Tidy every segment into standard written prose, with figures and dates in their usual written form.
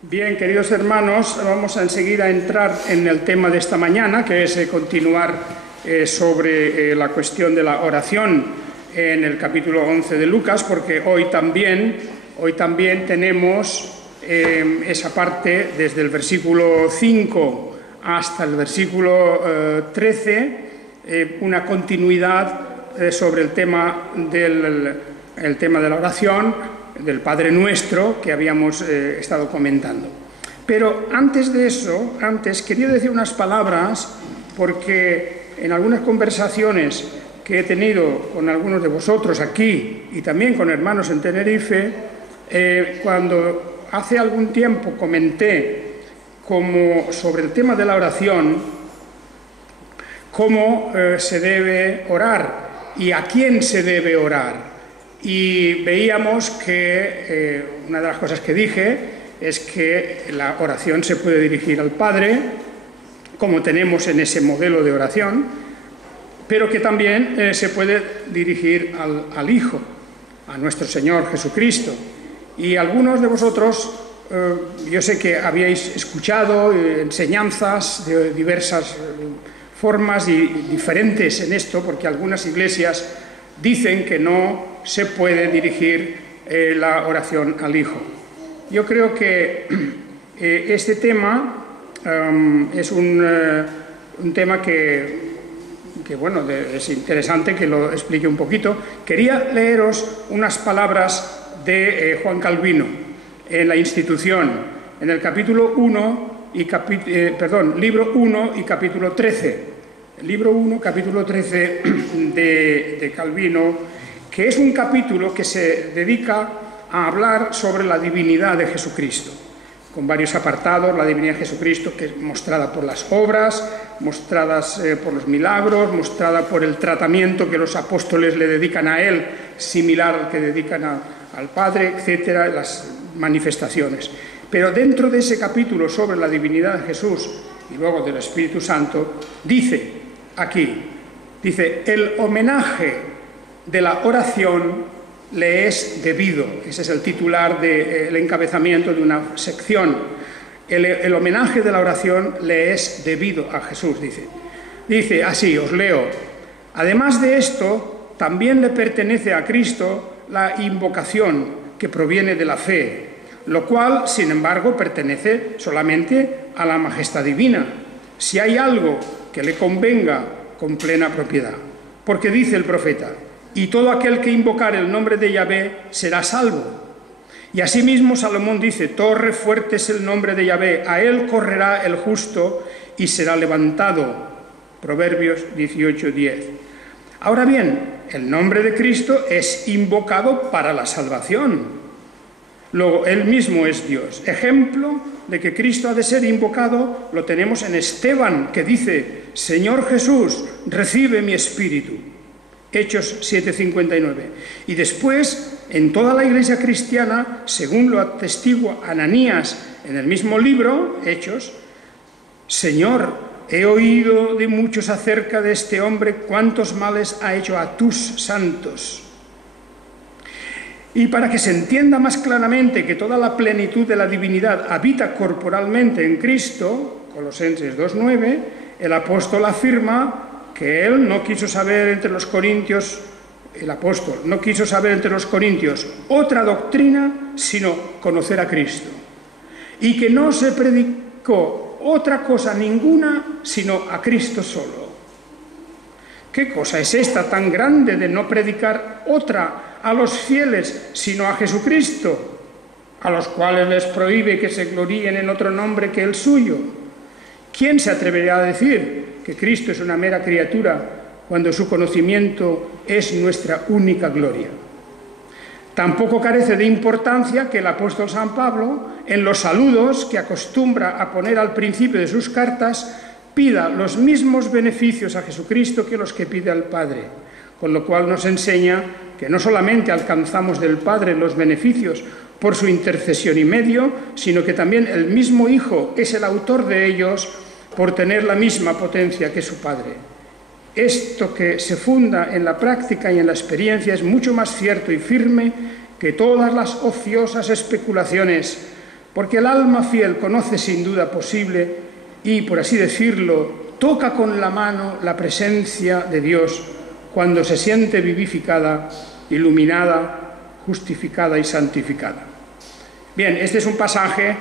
Bien, queridos hermanos, vamos a enseguida entrar en el tema de esta mañana, que es continuar sobre la cuestión de la oración en el capítulo 11 de Lucas, porque hoy también tenemos esa parte desde el versículo 5 hasta el versículo 13, una continuidad sobre el tema de la oración, del Padre Nuestro, que habíamos estado comentando. Pero antes de eso, quería decir unas palabras, porque en algunas conversaciones que he tenido con algunos de vosotros aquí y también con hermanos en Tenerife, cuando hace algún tiempo comenté sobre el tema de la oración, cómo se debe orar y a quién se debe orar. Y veíamos que una de las cosas que dije es que la oración se puede dirigir al Padre, como tenemos en ese modelo de oración, pero que también se puede dirigir al Hijo, a nuestro Señor Jesucristo. Y algunos de vosotros, yo sé que habíais escuchado enseñanzas de diversas formas y diferentes en esto, porque algunas iglesias dicen que no se puede dirigir la oración al Hijo. Yo creo que este tema es un tema que bueno, es interesante que lo explique un poquito. Quería leeros unas palabras de Juan Calvino en la Institución, en el capítulo 1 libro 1 y capítulo 13. El libro 1, capítulo 13 de Calvino, que es un capítulo que se dedica a hablar sobre la divinidad de Jesucristo, con varios apartados. La divinidad de Jesucristo, que es mostrada por las obras, mostradas por los milagros, mostrada por el tratamiento que los apóstoles le dedican a él, similar al que dedican al Padre, etcétera, las manifestaciones. Pero dentro de ese capítulo sobre la divinidad de Jesús y luego del Espíritu Santo, dice el homenaje de la oración le es debido. Ese es el titular del encabezamiento de una sección. El homenaje de la oración le es debido a Jesús, dice así, os leo: además de esto, también le pertenece a Cristo la invocación que proviene de la fe, lo cual, sin embargo, pertenece solamente a la majestad divina, si hay algo que le convenga con plena propiedad. Porque dice el profeta: y todo aquel que invocar el nombre de Yahvé será salvo. Y asimismo Salomón dice: torre fuerte es el nombre de Yahvé, a él correrá el justo y será levantado. Proverbios 18:10. Ahora bien, el nombre de Cristo es invocado para la salvación. Luego, él mismo es Dios. Ejemplo de que Cristo ha de ser invocado lo tenemos en Esteban, que dice: Señor Jesús, recibe mi espíritu. Hechos 7:59. Y después, en toda la iglesia cristiana, según lo atestigua Ananías en el mismo libro, Hechos: Señor, he oído de muchos acerca de este hombre, cuántos males ha hecho a tus santos. Y para que se entienda más claramente que toda la plenitud de la divinidad habita corporalmente en Cristo, Colosenses 2:9, el apóstol afirma que él no quiso saber entre los corintios, el apóstol no quiso saber entre los corintios otra doctrina sino conocer a Cristo, y que no se predicó otra cosa ninguna sino a Cristo solo. ¿Qué cosa es esta tan grande de no predicar otra a los fieles sino a Jesucristo, a los cuales les prohíbe que se gloríen en otro nombre que el suyo? ¿Quién se atreverá a decir que Cristo es una mera criatura cuando su conocimiento es nuestra única gloria? Tampoco carece de importancia que el apóstol San Pablo, en los saludos que acostumbra a poner al principio de sus cartas, pida los mismos beneficios a Jesucristo que los que pide al Padre, con lo cual nos enseña que no solamente alcanzamos del Padre los beneficios por su intercesión y medio, sino que también el mismo Hijo es el autor de ellos por tener la misma potencia que su Padre. Esto, que se funda en la práctica y en la experiencia, es mucho más cierto y firme que todas las ociosas especulaciones porque el alma fiel conoce sin duda posible y, por así decirlo, toca con la mano la presencia de Dios cuando se siente vivificada, iluminada, justificada y santificada. Bien, este es un pasaje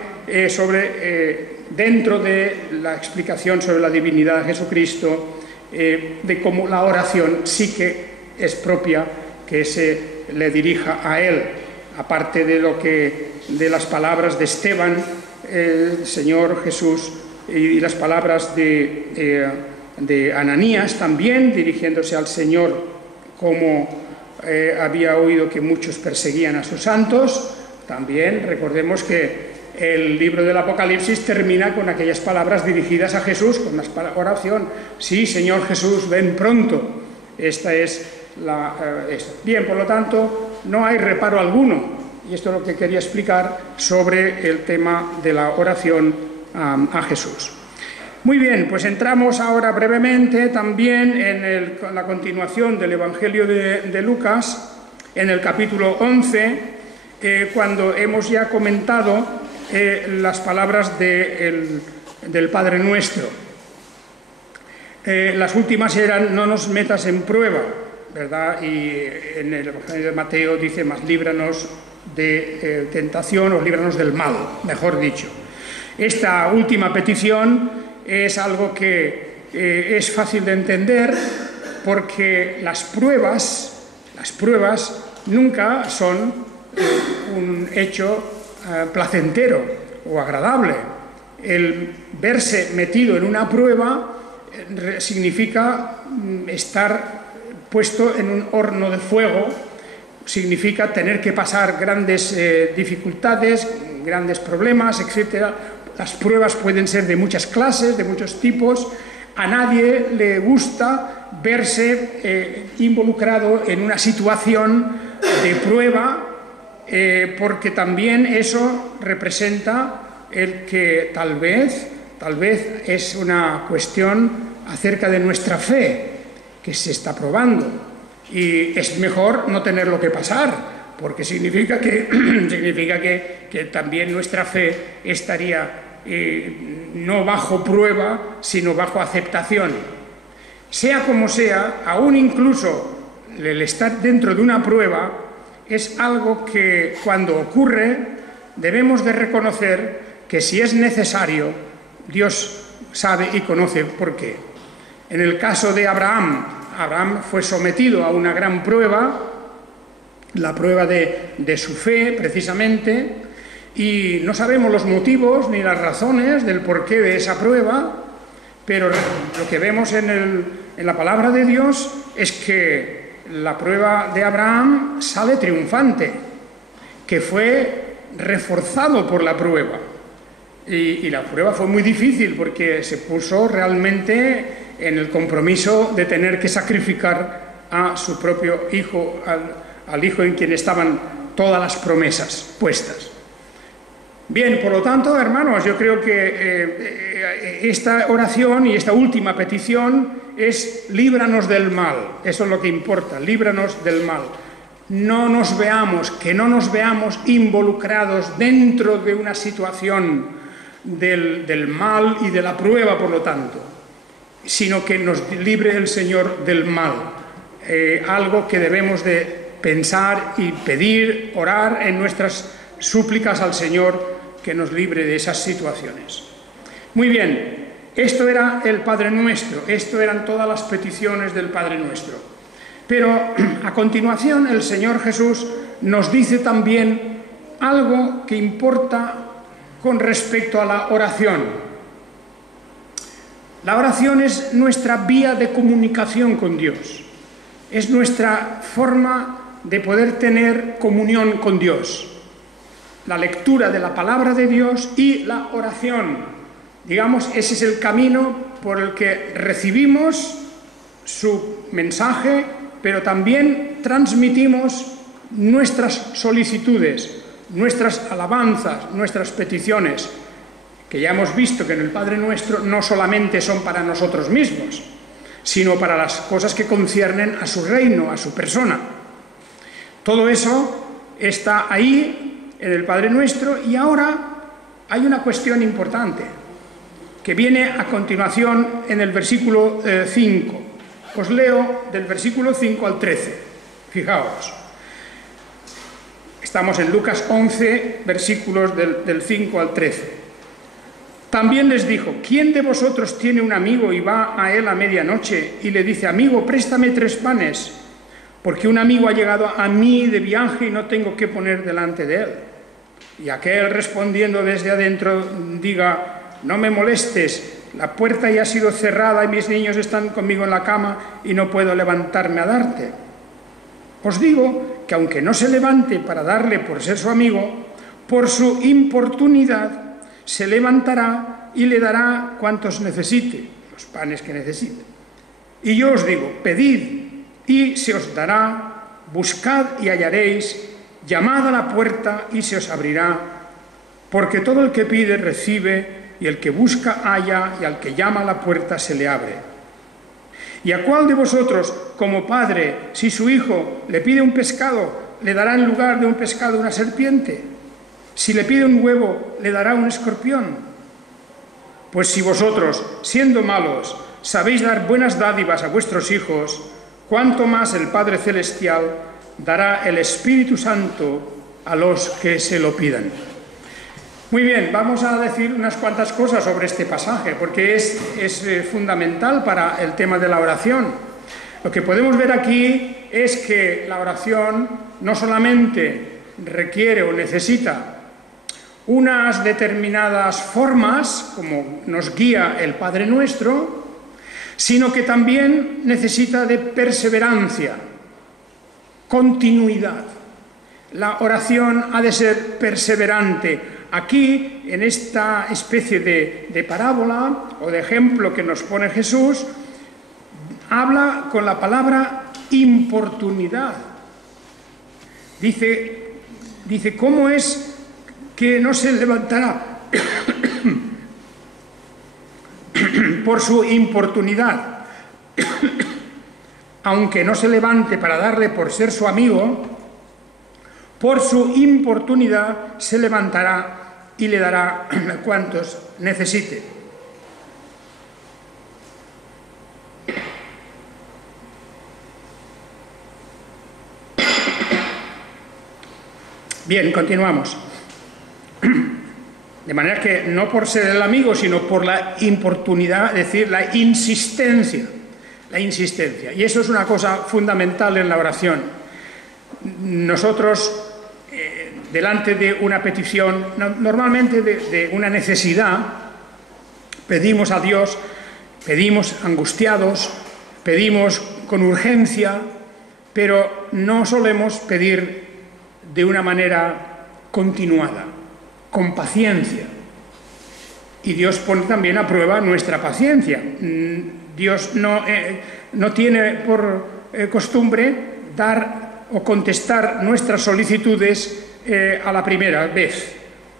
dentro de la explicación sobre la divinidad de Jesucristo, de cómo la oración sí que es propia que se le dirija a Él, aparte de las palabras de Esteban, el Señor Jesús, y las palabras de Ananías también, dirigiéndose al Señor, como había oído que muchos perseguían a sus santos. También recordemos que el libro del Apocalipsis termina con aquellas palabras dirigidas a Jesús, con la oración: sí, Señor Jesús, ven pronto. Esta es Bien, por lo tanto, no hay reparo alguno, y esto es lo que quería explicar sobre el tema de la oración a Jesús. Muy bien, pues entramos ahora brevemente también en la continuación del Evangelio de Lucas, en el capítulo 11, cuando hemos ya comentado las palabras del Padre Nuestro. Las últimas eran: no nos metas en prueba, ¿verdad? Y en el Evangelio de Mateo dice: mas líbranos de tentación, o líbranos del mal, mejor dicho. Esta última petición es algo que es fácil de entender, porque las pruebas nunca son un hecho placentero o agradable. El verse metido en una prueba significa estar puesto en un horno de fuego, significa tener que pasar grandes dificultades, grandes problemas, etc. Las pruebas pueden ser de muchas clases, de muchos tipos. A nadie le gusta verse involucrado en una situación de prueba, porque también eso representa el que tal vez es una cuestión acerca de nuestra fe que se está probando, y es mejor no tenerlo que pasar, porque significa que también nuestra fe estaría no bajo prueba, sino bajo aceptación. Sea como sea, aún incluso el estar dentro de una prueba es algo que, cuando ocurre, debemos de reconocer que, si es necesario, Dios sabe y conoce por qué. En el caso de Abraham fue sometido a una gran prueba, la prueba de su fe, precisamente, y no sabemos los motivos ni las razones del porqué de esa prueba, pero lo que vemos en la palabra de Dios es que la prueba de Abraham sale triunfante, que fue reforzado por la prueba. Y la prueba fue muy difícil, porque se puso realmente en el compromiso de tener que sacrificar a su propio hijo, al hijo en quien estaban todas las promesas puestas. Bien, por lo tanto, hermanos, yo creo que esta oración y esta última petición es: líbranos del mal. Eso es lo que importa, líbranos del mal. Que no nos veamos involucrados dentro de una situación del mal y de la prueba, por lo tanto, sino que nos libre el Señor del mal. Algo que debemos de pensar y pedir, orar en nuestras súplicas al Señor, que nos libre de esas situaciones. Muy bien, esto era el Padre Nuestro, esto eran todas las peticiones del Padre Nuestro. Pero a continuación el Señor Jesús nos dice también algo que importa con respecto a la oración. La oración es nuestra vía de comunicación con Dios, es nuestra forma de poder tener comunión con Dios. La lectura de la palabra de Dios y la oración, digamos, ese es el camino por el que recibimos su mensaje, pero también transmitimos nuestras solicitudes, nuestras alabanzas, nuestras peticiones, que ya hemos visto que en el Padre Nuestro no solamente son para nosotros mismos, sino para las cosas que conciernen a su reino, a su persona. Todo eso está ahí en el Padre Nuestro, y ahora hay una cuestión importante que viene a continuación en el versículo 5. Os leo del versículo 5 al 13. Fijaos. Estamos en Lucas 11, versículos del 5 al 13. También les dijo: ¿quién de vosotros tiene un amigo y va a él a medianoche y le dice: amigo, préstame 3 panes, porque un amigo ha llegado a mí de viaje y no tengo qué poner delante de él? Y aquel, respondiendo desde adentro, diga: no me molestes, la puerta ya ha sido cerrada y mis niños están conmigo en la cama y no puedo levantarme a darte. Os digo que aunque no se levante para darle por ser su amigo, por su importunidad se levantará y le dará cuantos necesite, los panes que necesite. Y yo os digo: pedid y se os dará, buscad y hallaréis, llamad a la puerta y se os abrirá, porque todo el que pide recibe, y el que busca halla, y al que llama a la puerta se le abre. ¿Y a cuál de vosotros, como padre, si su hijo le pide un pescado, le dará en lugar de un pescado una serpiente? Si le pide un huevo, le dará un escorpión. Pues si vosotros, siendo malos, sabéis dar buenas dádivas a vuestros hijos, cuánto más el Padre Celestial dará el Espíritu Santo a los que se lo pidan. Muy bien, vamos a decir unas cuantas cosas sobre este pasaje, porque es fundamental para el tema de la oración. Lo que podemos ver aquí es que la oración no solamente requiere o necesita unas determinadas formas, como nos guía el Padre Nuestro, sino que también necesita de perseverancia, continuidad. La oración ha de ser perseverante. Aquí, en esta especie de parábola o de ejemplo que nos pone Jesús, habla con la palabra importunidad. Dice, ¿cómo es que no se levantará por su importunidad? Aunque no se levante para darle por ser su amigo, por su importunidad se levantará y le dará cuantos necesite. Bien, continuamos. De manera que no por ser el amigo, sino por la importunidad, es decir, la insistencia. La insistencia. Y eso es una cosa fundamental en la oración. Nosotros, delante de una petición, normalmente de una necesidad, pedimos a Dios, pedimos angustiados, pedimos con urgencia, pero no solemos pedir de una manera continuada, con paciencia. Y Dios pone también a prueba nuestra paciencia. Dios no tiene por costumbre dar o contestar nuestras solicitudes a la primera vez,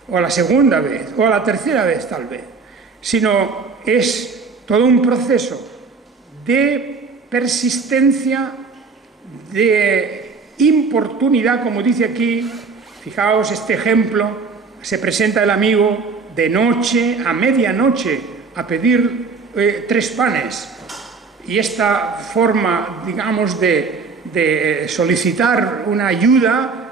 o a la segunda vez, o a la tercera vez tal vez, sino es todo un proceso de persistencia, de importunidad, como dice aquí. Fijaos este ejemplo: se presenta el amigo de noche, a medianoche, a pedir 3 panes. Y esta forma, digamos, de solicitar una ayuda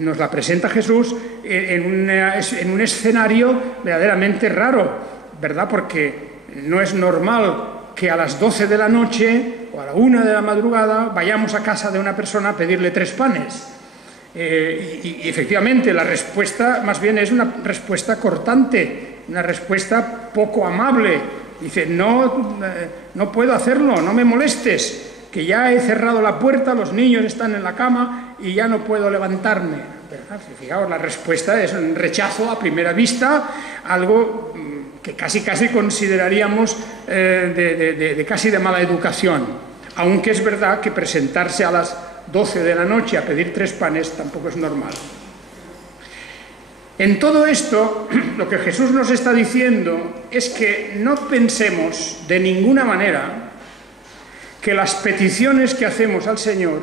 nos la presenta Jesús en un escenario verdaderamente raro, ¿verdad? Porque no es normal que a las 12 de la noche o a la 1 de la madrugada vayamos a casa de una persona a pedirle 3 panes. Y efectivamente la respuesta más bien es una respuesta cortante, una respuesta poco amable. Dice: no puedo hacerlo, no me molestes, que ya he cerrado la puerta, los niños están en la cama y ya no puedo levantarme. ¿Verdad? Fijaos, la respuesta es un rechazo a primera vista, algo que casi consideraríamos casi de mala educación, aunque es verdad que presentarse a las 12 de la noche a pedir 3 panes tampoco es normal. En todo esto, lo que Jesús nos está diciendo es que no pensemos de ninguna manera que las peticiones que hacemos al Señor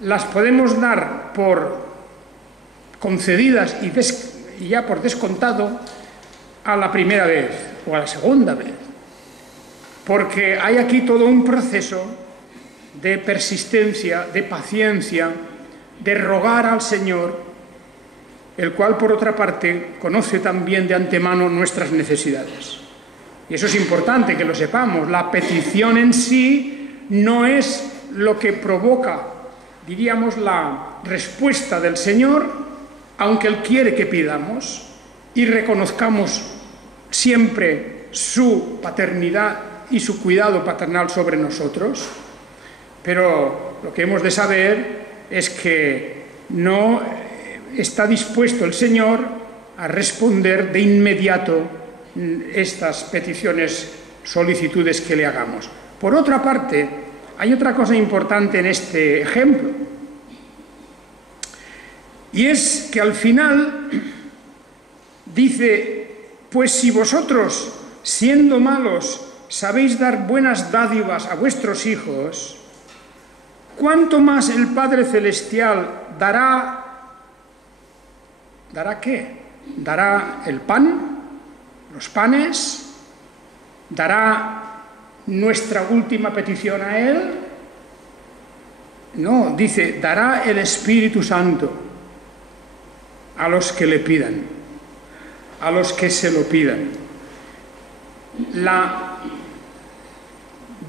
las podemos dar por concedidas y ya por descontado, a la primera vez o a la segunda vez. Porque hay aquí todo un proceso de persistencia, de paciencia, de rogar al Señor, el cual, por otra parte, conoce también de antemano nuestras necesidades. Y eso es importante que lo sepamos. La petición en sí no es lo que provoca, diríamos, la respuesta del Señor, aunque Él quiere que pidamos y reconozcamos siempre su paternidad y su cuidado paternal sobre nosotros. Pero lo que hemos de saber es que no está dispuesto el Señor a responder de inmediato estas peticiones, solicitudes que le hagamos. Por otra parte, hay otra cosa importante en este ejemplo, y es que al final dice: pues si vosotros, siendo malos, sabéis dar buenas dádivas a vuestros hijos, ¿cuánto más el Padre Celestial dará? ¿Dará qué? ¿Dará el pan? ¿Los panes? ¿Dará nuestra última petición a Él? No, dice, dará el Espíritu Santo a los que le pidan, a los que se lo pidan.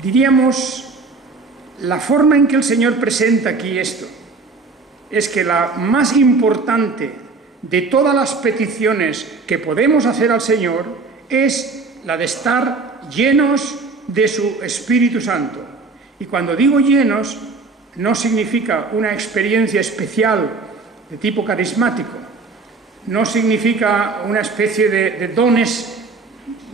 Diríamos, la forma en que el Señor presenta aquí esto es que la más importante de todas las peticiones que podemos hacer al Señor es la de estar llenos de su Espíritu Santo. Y cuando digo llenos, no significa una experiencia especial de tipo carismático, no significa una especie de dones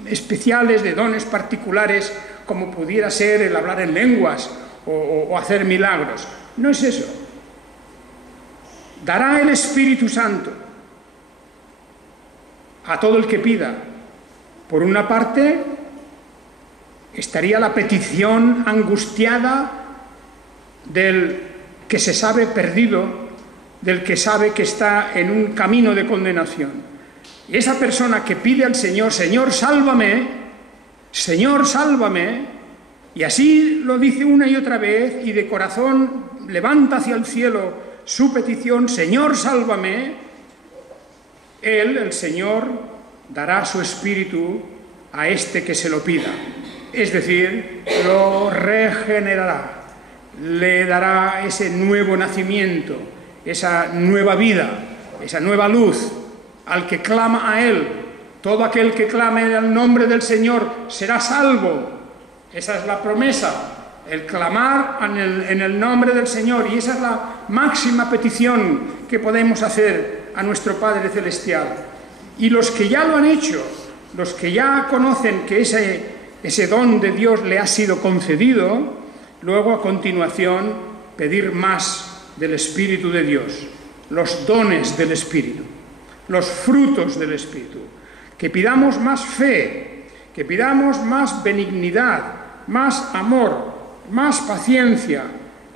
especiales, de dones particulares, como pudiera ser el hablar en lenguas o hacer milagros. No es eso. Dará el Espíritu Santo a todo el que pida. Por una parte, estaría la petición angustiada del que se sabe perdido, del que sabe que está en un camino de condenación. Y esa persona que pide al Señor: Señor, sálvame, Señor, sálvame, y así lo dice una y otra vez, y de corazón levanta hacia el cielo su petición: Señor, sálvame. Él, el Señor, dará su Espíritu a este que se lo pida. Es decir, lo regenerará, le dará ese nuevo nacimiento, esa nueva vida, esa nueva luz al que clama a Él. Todo aquel que clame en el nombre del Señor será salvo. Esa es la promesa, el clamar en el nombre del Señor, y esa es la máxima petición que podemos hacer a nuestro Padre Celestial. Y los que ya lo han hecho, los que ya conocen que ese don de Dios le ha sido concedido, luego a continuación pedir más del Espíritu de Dios, los dones del Espíritu, los frutos del Espíritu, que pidamos más fe, que pidamos más benignidad, más amor, más paciencia,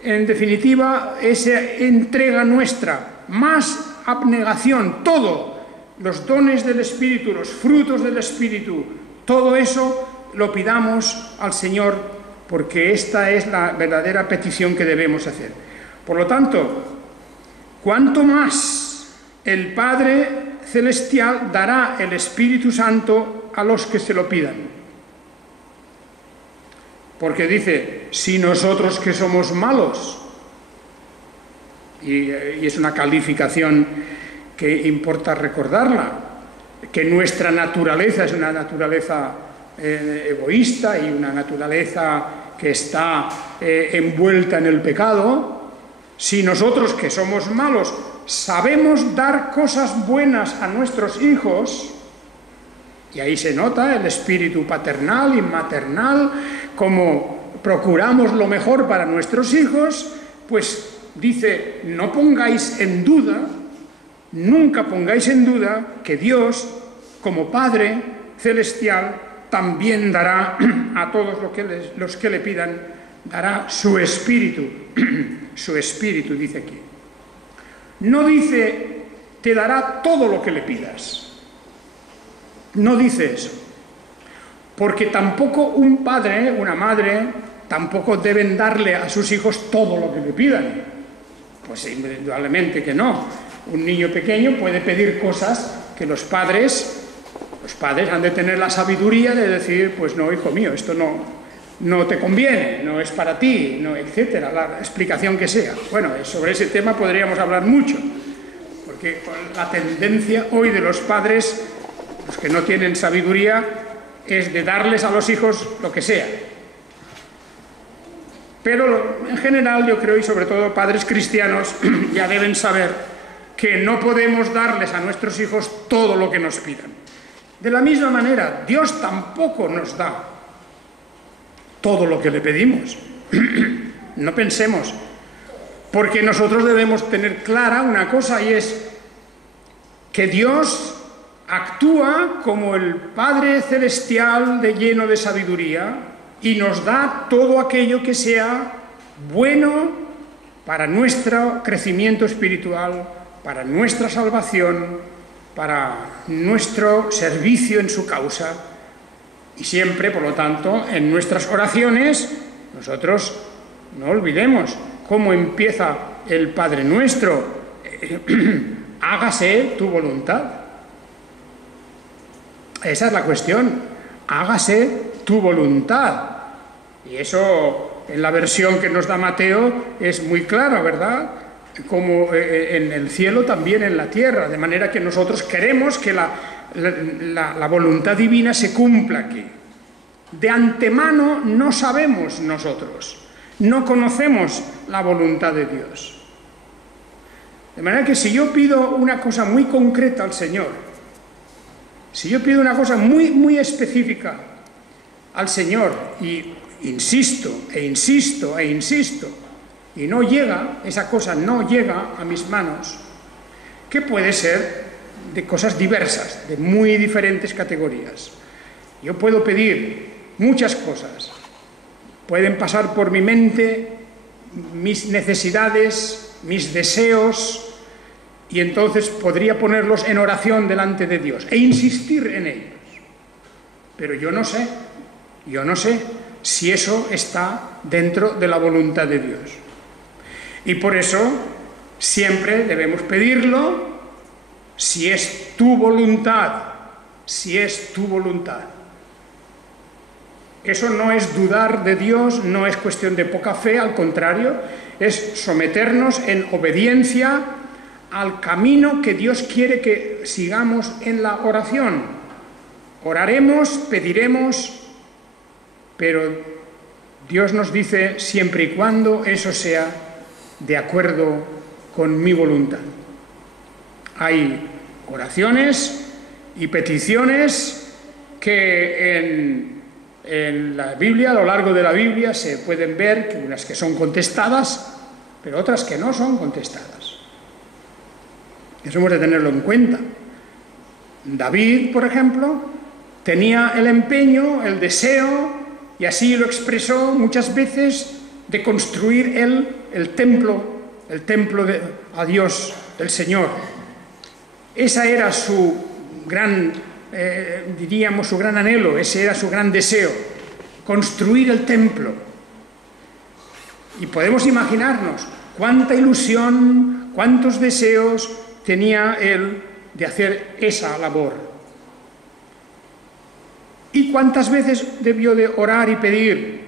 en definitiva, esa entrega nuestra, más abnegación, todo, los dones del Espíritu, los frutos del Espíritu, todo eso lo pidamos al Señor, porque esta es la verdadera petición que debemos hacer. Por lo tanto, cuanto más el Padre Celestial dará el Espíritu Santo a los que se lo pidan. Porque dice, si nosotros que somos malos, y es una calificación que importa recordarla, que nuestra naturaleza es una naturaleza egoísta y una naturaleza que está envuelta en el pecado. Si nosotros que somos malos sabemos dar cosas buenas a nuestros hijos, y ahí se nota el espíritu paternal y maternal, como procuramos lo mejor para nuestros hijos, pues dice, no pongáis en duda, nunca pongáis en duda que Dios, como Padre Celestial, también dará a todos los que le pidan, dará su espíritu, su espíritu, dice aquí. No dice te dará todo lo que le pidas. No dice eso. Porque tampoco un padre, una madre, tampoco deben darle a sus hijos todo lo que le pidan. Pues indudablemente que no. Un niño pequeño puede pedir cosas que los padres han de tener la sabiduría de decir, pues no, hijo mío, esto no te conviene, no es para ti, no, etcétera, la explicación que sea. Bueno, sobre ese tema podríamos hablar mucho, porque la tendencia hoy de los padres, los que no tienen sabiduría, es de darles a los hijos lo que sea. Pero en general yo creo, y sobre todo padres cristianos, ya deben saber que no podemos darles a nuestros hijos todo lo que nos pidan. De la misma manera, Dios tampoco nos da todo lo que le pedimos. No pensemos, porque nosotros debemos tener clara una cosa, y es que Dios actúa como el Padre Celestial lleno de sabiduría y nos da todo aquello que sea bueno para nuestro crecimiento espiritual, para nuestra salvación, para nuestro servicio en su causa. Y siempre, por lo tanto, en nuestras oraciones, nosotros no olvidemos cómo empieza el Padre Nuestro. Hágase tu voluntad. Esa es la cuestión. Hágase tu voluntad. Y eso, en la versión que nos da Mateo, es muy claro, ¿verdad? Como en el cielo, también en la tierra. De manera que nosotros queremos que la voluntad divina se cumpla aquí. De antemano no sabemos nosotros, no conocemos la voluntad de Dios. De manera que si yo pido una cosa muy concreta al Señor, si yo pido una cosa muy, muy específica al Señor, y insisto, e insisto, e insisto, y no llega, esa cosa no llega a mis manos, que puede ser de cosas diversas, de muy diferentes categorías. Yo puedo pedir muchas cosas, pueden pasar por mi mente mis necesidades, mis deseos, y entonces podría ponerlos en oración delante de Dios e insistir en ellos. Pero yo no sé si eso está dentro de la voluntad de Dios. Y por eso siempre debemos pedirlo, si es tu voluntad, si es tu voluntad. Eso no es dudar de Dios, no es cuestión de poca fe, al contrario, es someternos en obediencia al camino que Dios quiere que sigamos en la oración. Oraremos, pediremos, pero Dios nos dice siempre y cuando eso sea de acuerdo con mi voluntad. Hay oraciones y peticiones que en la Biblia, a lo largo de la Biblia, se pueden ver que unas que son contestadas, pero otras que no son contestadas. Eso hemos de tenerlo en cuenta. David, por ejemplo, tenía el empeño, el deseo, y así lo expresó muchas veces, de construir el templo a Dios, del Señor. Esa era su gran, diríamos, su gran anhelo, ese era su gran deseo, construir el templo. Y podemos imaginarnos cuánta ilusión, cuántos deseos tenía él de hacer esa labor. Y cuántas veces debió de orar y pedir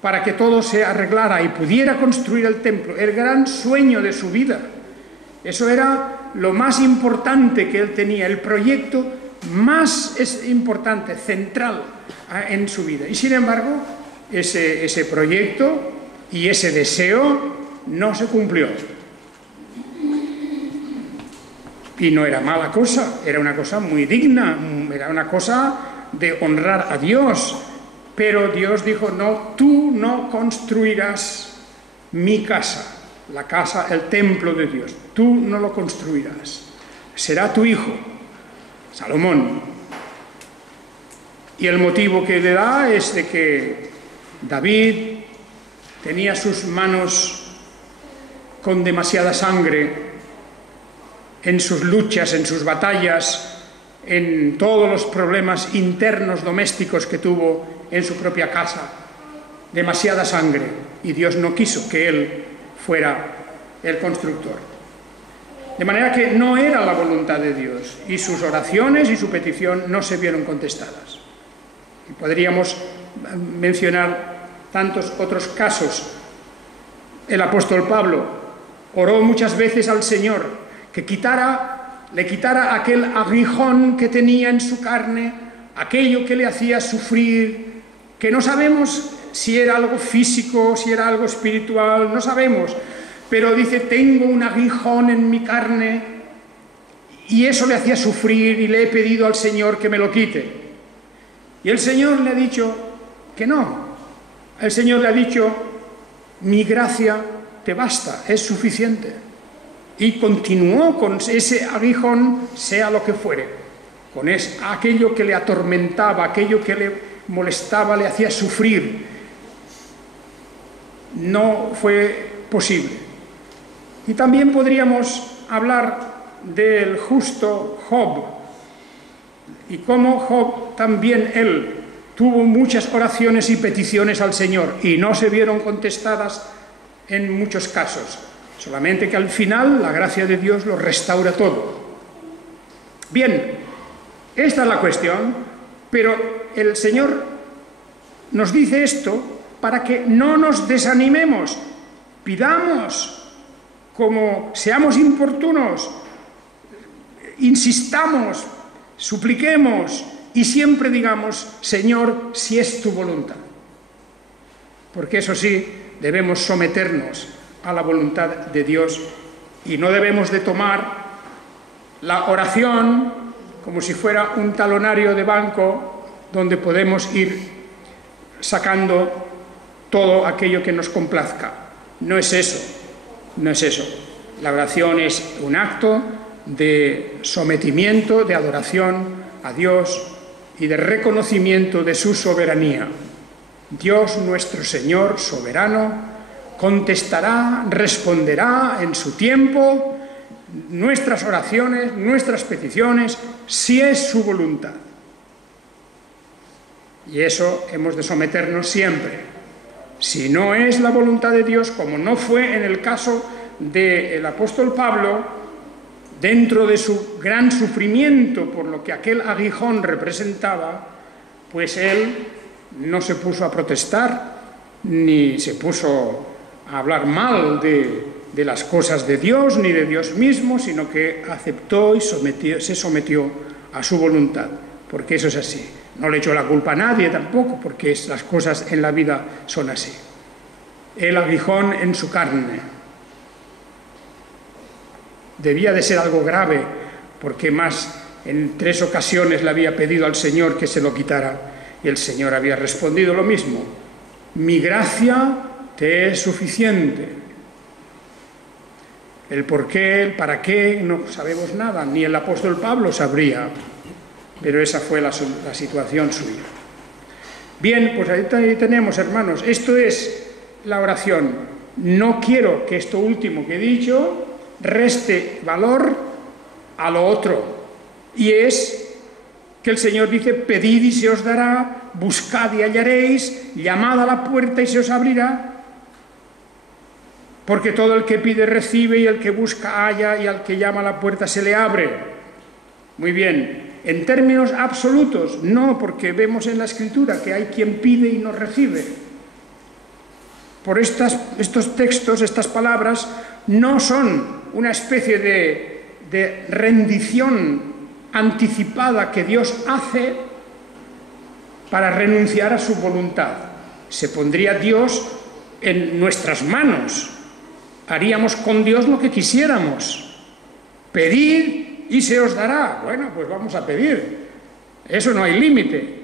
para que todo se arreglara y pudiera construir el templo, el gran sueño de su vida. Eso era lo más importante que él tenía, el proyecto más importante, central en su vida. Y sin embargo, ese proyecto y ese deseo no se cumplió. Y no era mala cosa, era una cosa muy digna, era una cosa de honrar a Dios. Pero Dios dijo, no, tú no construirás mi casa, la casa, el templo de Dios. Tú no lo construirás. Será tu hijo, Salomón. Y el motivo que le da es de que David tenía sus manos con demasiada sangre en sus luchas, en sus batallas, en todos los problemas internos domésticos que tuvo en su propia casa. Demasiada sangre, y Dios no quiso que él fuera el constructor. De manera que no era la voluntad de Dios, y sus oraciones y su petición no se vieron contestadas. Y podríamos mencionar tantos otros casos. El apóstol Pablo oró muchas veces al Señor que le quitara aquel aguijón que tenía en su carne, aquello que le hacía sufrir, que no sabemos si era algo físico, si era algo espiritual, no sabemos, pero dice, tengo un aguijón en mi carne, y eso le hacía sufrir, y le he pedido al Señor que me lo quite. Y el Señor le ha dicho que no. El Señor le ha dicho, mi gracia te basta, es suficiente. Y continuó con ese aguijón, sea lo que fuere, con aquello que le atormentaba, aquello que le molestaba, le hacía sufrir. No fue posible. Y también podríamos hablar del justo Job, y cómo Job también él tuvo muchas oraciones y peticiones al Señor y no se vieron contestadas en muchos casos, solamente que al final la gracia de Dios lo restaura todo. Bien, esta es la cuestión, pero el Señor nos dice esto para que no nos desanimemos, pidamos, como seamos importunos, insistamos, supliquemos y siempre digamos, Señor, si es tu voluntad. Porque eso sí, debemos someternos a la voluntad de Dios y no debemos de tomar la oración como si fuera un talonario de banco donde podemos ir sacando todo aquello que nos complazca. No es eso, no es eso. La oración es un acto de sometimiento, de adoración a Dios y de reconocimiento de su soberanía. Dios nuestro Señor soberano contestará, responderá en su tiempo nuestras oraciones, nuestras peticiones, si es su voluntad. Y eso hemos de someternos siempre. Si no es la voluntad de Dios, como no fue en el caso del apóstol Pablo, dentro de su gran sufrimiento por lo que aquel aguijón representaba, pues él no se puso a protestar, ni se puso a hablar mal de las cosas de Dios, ni de Dios mismo, sino que aceptó y se sometió a su voluntad, porque eso es así. No le echó la culpa a nadie tampoco, porque las cosas en la vida son así. El aguijón en su carne debía de ser algo grave, porque más en 3 ocasiones le había pedido al Señor que se lo quitara, y el Señor había respondido lo mismo: mi gracia te es suficiente. El por qué, el para qué, no sabemos nada, ni el apóstol Pablo sabría, pero esa fue la situación suya. Bien, pues ahí tenemos, hermanos, esto es la oración. No quiero que esto último que he dicho reste valor a lo otro, y es que el Señor dice, pedid y se os dará, buscad y hallaréis, llamad a la puerta y se os abrirá, porque todo el que pide recibe, y el que busca halla, y al que llama a la puerta se le abre. Muy bien, en términos absolutos, no, porque vemos en la Escritura que hay quien pide y no recibe. Por estos textos, estas palabras, no son una especie de rendición anticipada que Dios hace para renunciar a su voluntad. Se pondría Dios en nuestras manos. Haríamos con Dios lo que quisiéramos. Pedid y se os dará. Bueno, pues vamos a pedir. Eso no hay límite.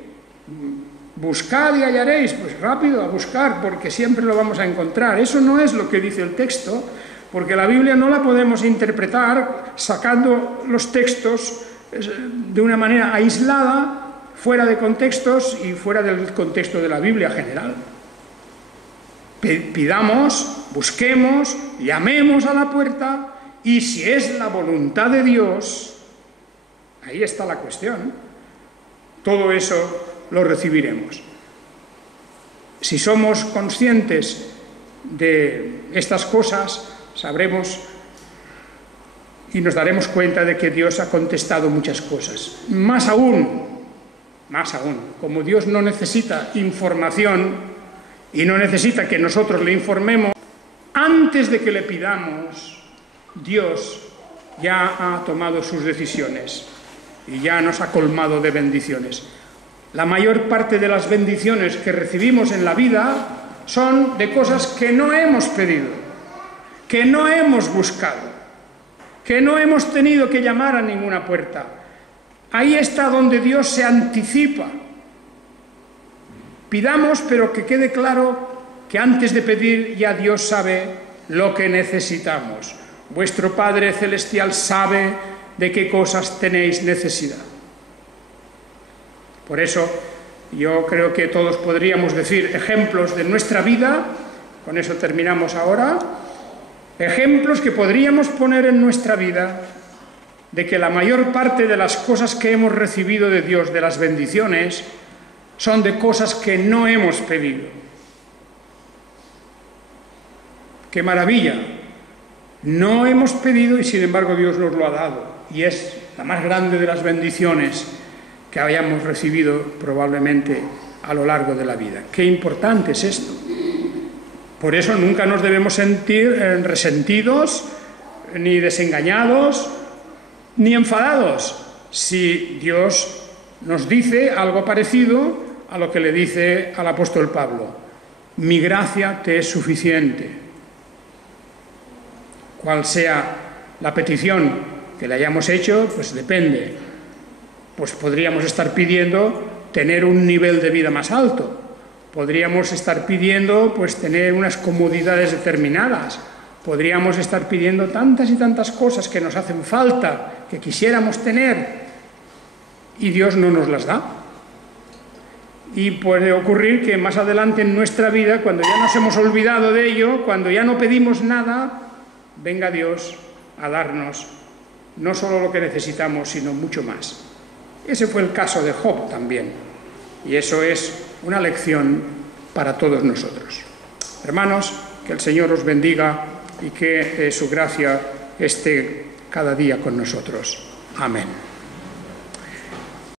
Buscad y hallaréis. Pues rápido a buscar, porque siempre lo vamos a encontrar. Eso no es lo que dice el texto, porque la Biblia no la podemos interpretar sacando los textos de una manera aislada, fuera de contextos y fuera del contexto de la Biblia general. Pidamos, busquemos, llamemos a la puerta y si es la voluntad de Dios, ahí está la cuestión, todo eso lo recibiremos. Si somos conscientes de estas cosas, sabremos y nos daremos cuenta de que Dios ha contestado muchas cosas. Más aún, como Dios no necesita información y no necesita que nosotros le informemos, antes de que le pidamos, Dios ya ha tomado sus decisiones y ya nos ha colmado de bendiciones. La mayor parte de las bendiciones que recibimos en la vida son de cosas que no hemos pedido, que no hemos buscado, que no hemos tenido que llamar a ninguna puerta. Ahí está donde Dios se anticipa. Pidamos, pero que quede claro que antes de pedir ya Dios sabe lo que necesitamos. Vuestro Padre Celestial sabe de qué cosas tenéis necesidad. Por eso, yo creo que todos podríamos decir ejemplos de nuestra vida, con eso terminamos ahora, ejemplos que podríamos poner en nuestra vida de que la mayor parte de las cosas que hemos recibido de Dios, de las bendiciones, son de cosas que no hemos pedido. ¡Qué maravilla! No hemos pedido y sin embargo Dios nos lo ha dado. Y es la más grande de las bendiciones que hayamos recibido probablemente a lo largo de la vida. ¡Qué importante es esto! Por eso nunca nos debemos sentir resentidos, ni desengañados, ni enfadados, si Dios nos dice algo parecido a lo que le dice al apóstol Pablo. Mi gracia te es suficiente. Cual sea la petición que le hayamos hecho, pues depende. Pues podríamos estar pidiendo tener un nivel de vida más alto. Podríamos estar pidiendo pues tener unas comodidades determinadas. Podríamos estar pidiendo tantas y tantas cosas que nos hacen falta, que quisiéramos tener, y Dios no nos las da. Y puede ocurrir que más adelante en nuestra vida, cuando ya nos hemos olvidado de ello, cuando ya no pedimos nada, venga Dios a darnos no solo lo que necesitamos, sino mucho más. Ese fue el caso de Job también, y eso es una lección para todos nosotros. Hermanos, que el Señor os bendiga y que su gracia esté cada día con nosotros. Amén.